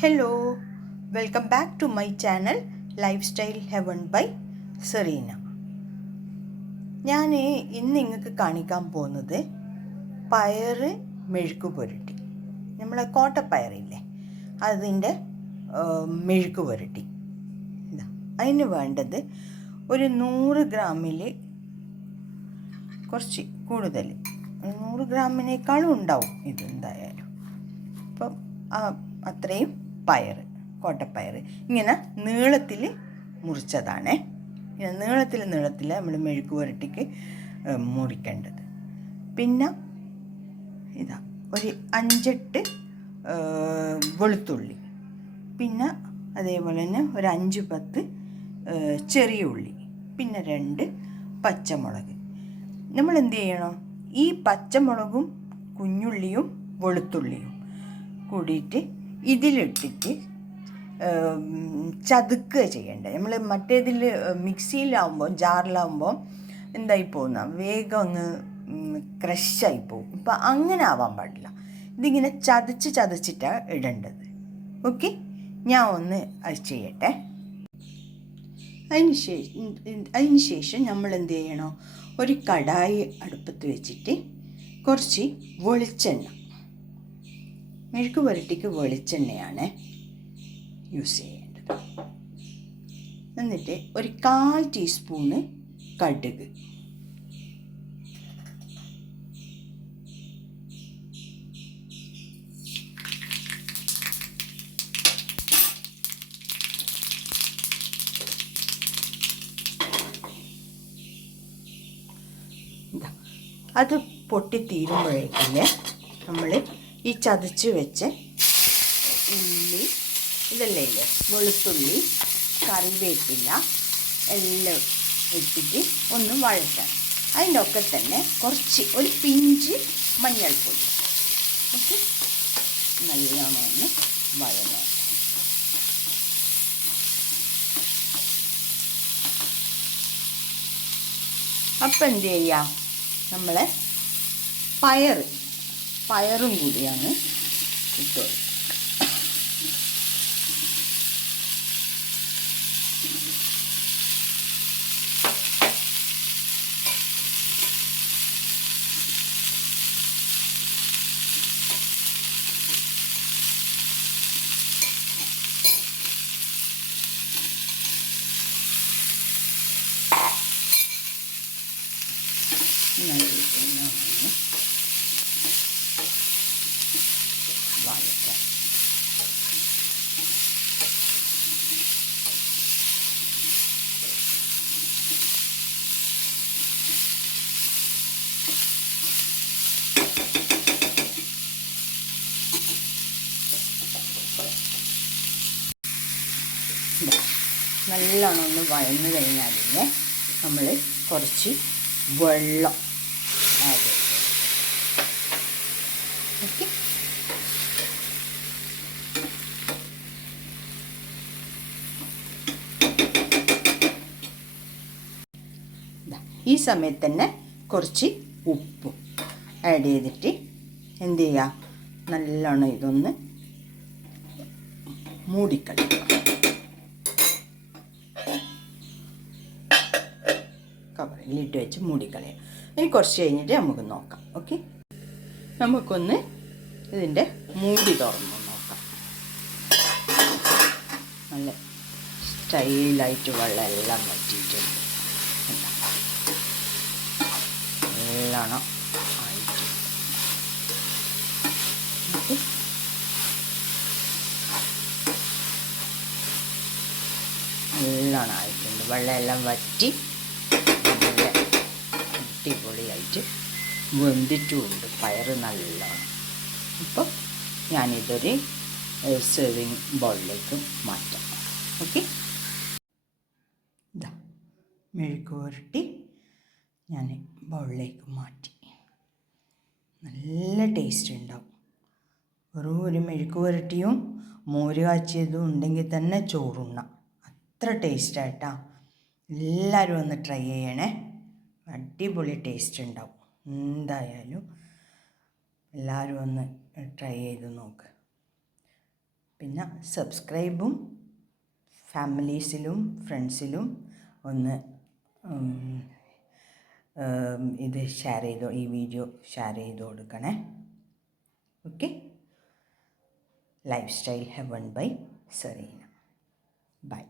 Hello, welcome back to my channel lifestyle heaven by Serena. ഞാൻ ഇന്ന് നിങ്ങൾക്ക് കാണിക്കാൻ പോകുന്നത് പയറ് മെഴുക്ക് പുരട്ടി. നമ്മളെ കോട്ടപ്പയറില്ലേ, അതിൻ്റെ മെഴുക്ക് പുരട്ടി. അതിന് വേണ്ടത് ഒരു 100 ഗ്രാമിൽ കുറച്ച് കൂടുതൽ, 100 ഗ്രാമിനേക്കാളും ഉണ്ടാവും ഇതെന്തായാലും. അപ്പം അത്രയും പയർ, കോട്ടപ്പയർ ഇങ്ങനെ നീളത്തിൽ മുറിച്ചതാണ്. ഇങ്ങനെ നീളത്തിൽ നമ്മൾ മെഴുക്ക് പുരട്ടിക്ക് മുറിക്കേണ്ടത്. പിന്നെ ഇതാ ഒരു 5-8 വെളുത്തുള്ളി, പിന്നെ അതേപോലെ തന്നെ ഒരു 5-10 ചെറിയ ഉള്ളി, പിന്നെ 2 പച്ചമുളക്. നമ്മൾ എന്ത് ചെയ്യണം, ഈ പച്ചമുളകും കുഞ്ഞുള്ളിയും വെളുത്തുള്ളിയും കൂടിയിട്ട് ഇതിലിട്ടിട്ട് ചതുക്കുക ചെയ്യേണ്ടത്. നമ്മൾ മറ്റേതിൽ മിക്സിയിലാവുമ്പോൾ, ജാറിലാവുമ്പോൾ എന്തായി പോകുന്ന വേഗം അങ്ങ് ക്രഷായി പോകും. ഇപ്പം അങ്ങനെ ആവാൻ പാടില്ല. ഇതിങ്ങനെ ചതച്ചിട്ടാണ് ഇടേണ്ടത്. ഓക്കെ, ഞാൻ ഒന്ന് അത് ചെയ്യട്ടെ. അതിന് ശേഷം നമ്മൾ എന്ത് ചെയ്യണം, ഒരു കടായി അടുപ്പത്ത് വെച്ചിട്ട് കുറച്ച് വെളിച്ചെണ്ണ, മെഴുക്ക് പുരട്ടിക്ക് വെളിച്ചെണ്ണയാണ് യൂസ് ചെയ്യേണ്ടത്. എന്നിട്ട് ഒരു 1/4 ടീസ്പൂണ് കടുക്, അത് പൊട്ടിത്തീരുമ്പോഴേക്കില്ലേ നമ്മൾ ഈ ചതച്ച് വെച്ച് ഉള്ളി ഇതല്ലേ ഇല്ലേ, വെളുത്തുള്ളി, കറിവേപ്പില എല്ലാം ഇട്ടിട്ട് ഒന്ന് വഴറ്റണം. അതിൻ്റെ ഒക്കെ തന്നെ കുറച്ച് ഒരു പിഞ്ച് മഞ്ഞൾപ്പൊടി. ഓക്കെ, നല്ലോണം ഒന്ന് വഴങ്ങണം. അപ്പം എന്ത് ചെയ്യാം, നമ്മൾ പയറും കൂടിയാണ് ഇട്ട് വഴറ്റാം. നല്ലോണം ഒന്ന് വഴന്നു കഴിഞ്ഞാൽ നമ്മൾ കുറച്ച് വെള്ളം ആഡ് ചെയ്യും. ഓക്കെ, ഈ സമയത്ത് തന്നെ കുറച്ച് ഉപ്പും ആഡ് ചെയ്തിട്ട് എന്ത് ചെയ്യുക, നല്ലോണം ഇതൊന്ന് മൂടിക്കളയുക. കവറിലിട്ട് വെച്ച് മൂടിക്കളയുക. ഇനി കുറച്ച് കഴിഞ്ഞിട്ട് നമുക്ക് നോക്കാം. ഓക്കെ, നമുക്കൊന്ന് ഇതിൻ്റെ മൂടി തുറന്ന് നോക്കാം. നല്ല സ്റ്റൈലായിട്ട് വെള്ളം എല്ലാം വറ്റിയിട്ടുണ്ട്. നല്ലോണം ആയിട്ട് നല്ലോണം ആയിട്ടുണ്ട്. വെള്ളം എല്ലാം വറ്റി നല്ല അടിപൊളിയായിട്ട് വെന്തിട്ടുമുണ്ട് പയറ് നല്ലോണം. അപ്പോൾ ഞാനിതൊരു സെർവിങ് ബൗളിലേക്ക് മാറ്റാം. ഓക്കെ, ഇതാ മെഴുക്ക് പുരട്ടി ഞാൻ ബൗളിലേക്ക് മാറ്റി. നല്ല ടേസ്റ്റ് ഉണ്ടാവും. ഒരു മെഴുക്ക് പുരട്ടിയും മോര് കാച്ചിയതും ഉണ്ടെങ്കിൽ തന്നെ ചോറുണ്ണാം. അത്ര ടേസ്റ്റായിട്ടാ. എല്ലാവരും ഒന്ന് ട്രൈ ചെയ്യണേ, അടിപൊളി ടേസ്റ്റ് ഉണ്ടാവും. എന്തായാലും എല്ലാവരും ഒന്ന് ട്രൈ ചെയ്ത് നോക്ക്. പിന്നെ സബ്സ്ക്രൈബും ഫാമിലീസിലും ഫ്രണ്ട്സിലും ഒന്ന് ഇത് ഈ വീഡിയോ ഷെയർ ചെയ്ത് കൊടുക്കണേ. Okay. Lifestyle heaven by Serena. By.